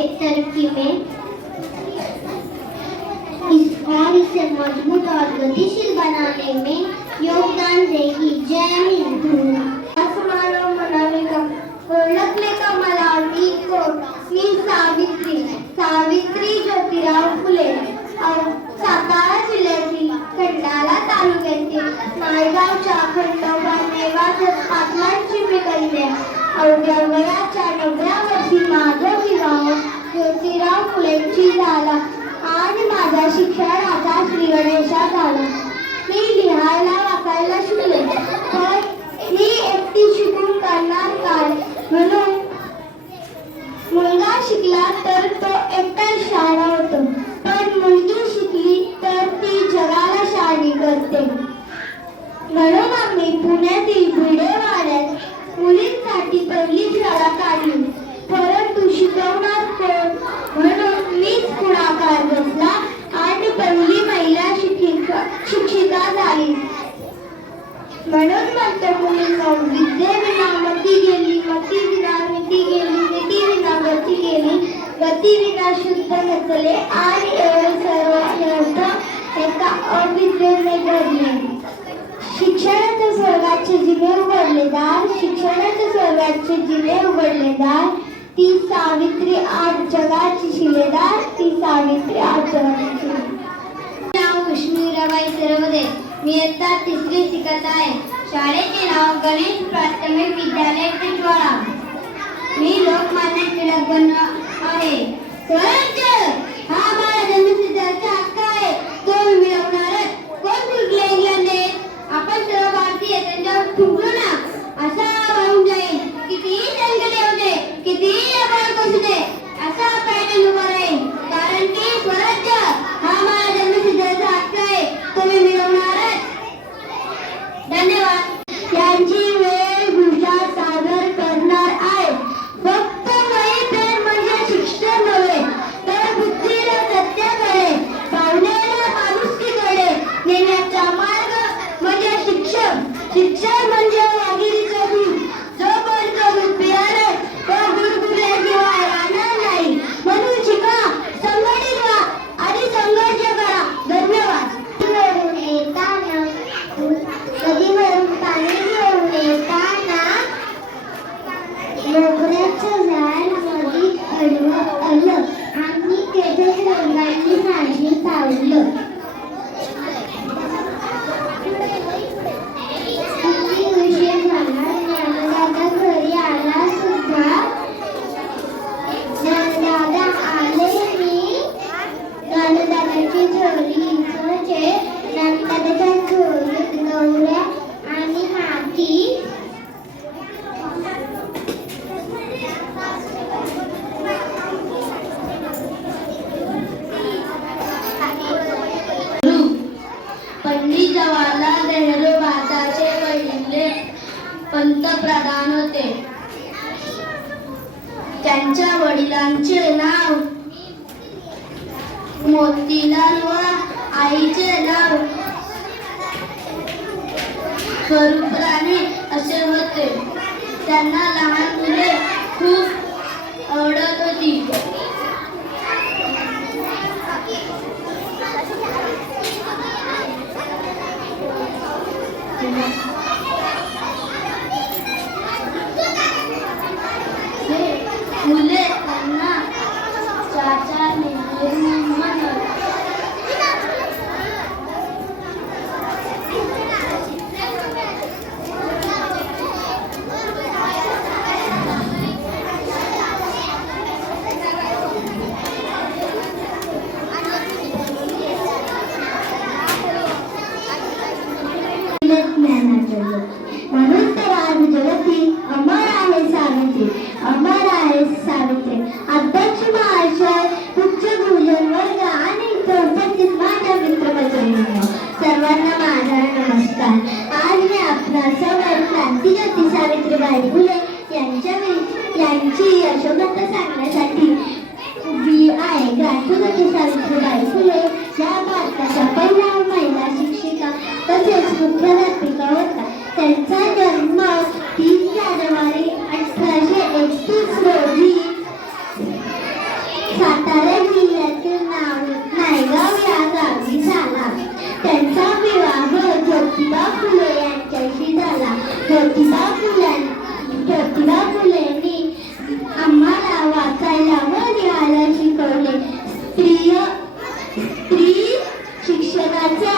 के तरक्की में इस और इसे मज़बूत और गतिशील बनाने में योगदान देगी। जय हिंद। समारोह का मी सावित्री सावित्री ज्योतिराव फुले अव- सातारा जिल्ह्यातील खंडाळा तालुक्यातील नायगावच्या खंडोबा नेवासात पाटलांची मी कन्या अवघ्या वयाच्या नवव्या वर्षी माझा विवाह झाला आणि माझा शिक्षणाचा श्री गणेशा झाला मी लिहायला वाचायला शिकले. पण मी एकटी शिकून करणार काय? म्हणून मुलगा शिकला तर तो एकटा शाळा होतो. पण मुलगी शिकली तर ती जगाला शाळी करते. म्हणून आम्ही पुण्यातील भिडेवाड्यात मुलींसाठी पहिली शाळा काढली परंतु शिकवणार कोण म्हणून मीच पुढाकार घेतला आणि पहिली महिला शिक्षिका शिक्षिका झाली म्हणून म्हणतो मुलींनो विद्येविना मती गेली मती विना नीती गेली नीती विना गती गेली गती विना शुद्ध नसले आणि एवढे सर्व नव्हतं एका अविद्येने घडले. शिक्षणाच्या स्वर्गाचे जिने उघडले दार शिक्षणाच्या स्वर्गाचे जिने उघडले दार ती सावित्री आज जगाची शिलेदार ती सावित्री आज जगाची शिलेदार. नाव रवाई सरवदे मी आता तिसरी शिकत आहे. शाळेचे नाव गणेश प्राथमिक विद्यालय टिटवाळा मी लोकमान्य टिळक बन आहे स्वराज्य हा शिक्षण म्हणजे पंतप्रधान होते. त्यांच्या वडिलांचे नाव मोतीलाल व आईचे नाव स्वरूपराणी असे होते. त्यांना लहान मुले राष्ट्रगाथा सांगण्यासाठी उभी आहे क्रांतिमती सावित्रीबाई फुले या भारताच्या पहिल्या महिला शिक्षिका तसेच मुख्याध्यापिका होत्या त्यांचा जन्म तीन जानेवारी अठराशे एकतीस रोजी सातारा जिल्ह्यातील नाव नायगाव या गावी झाला. त्यांचा विवाह ज्योतिबा फुले यांच्याशी झाला. ज्योतिबा फुले करायला व न्यायाला शिकवले. स्त्रिय स्त्री शिक्षणाचा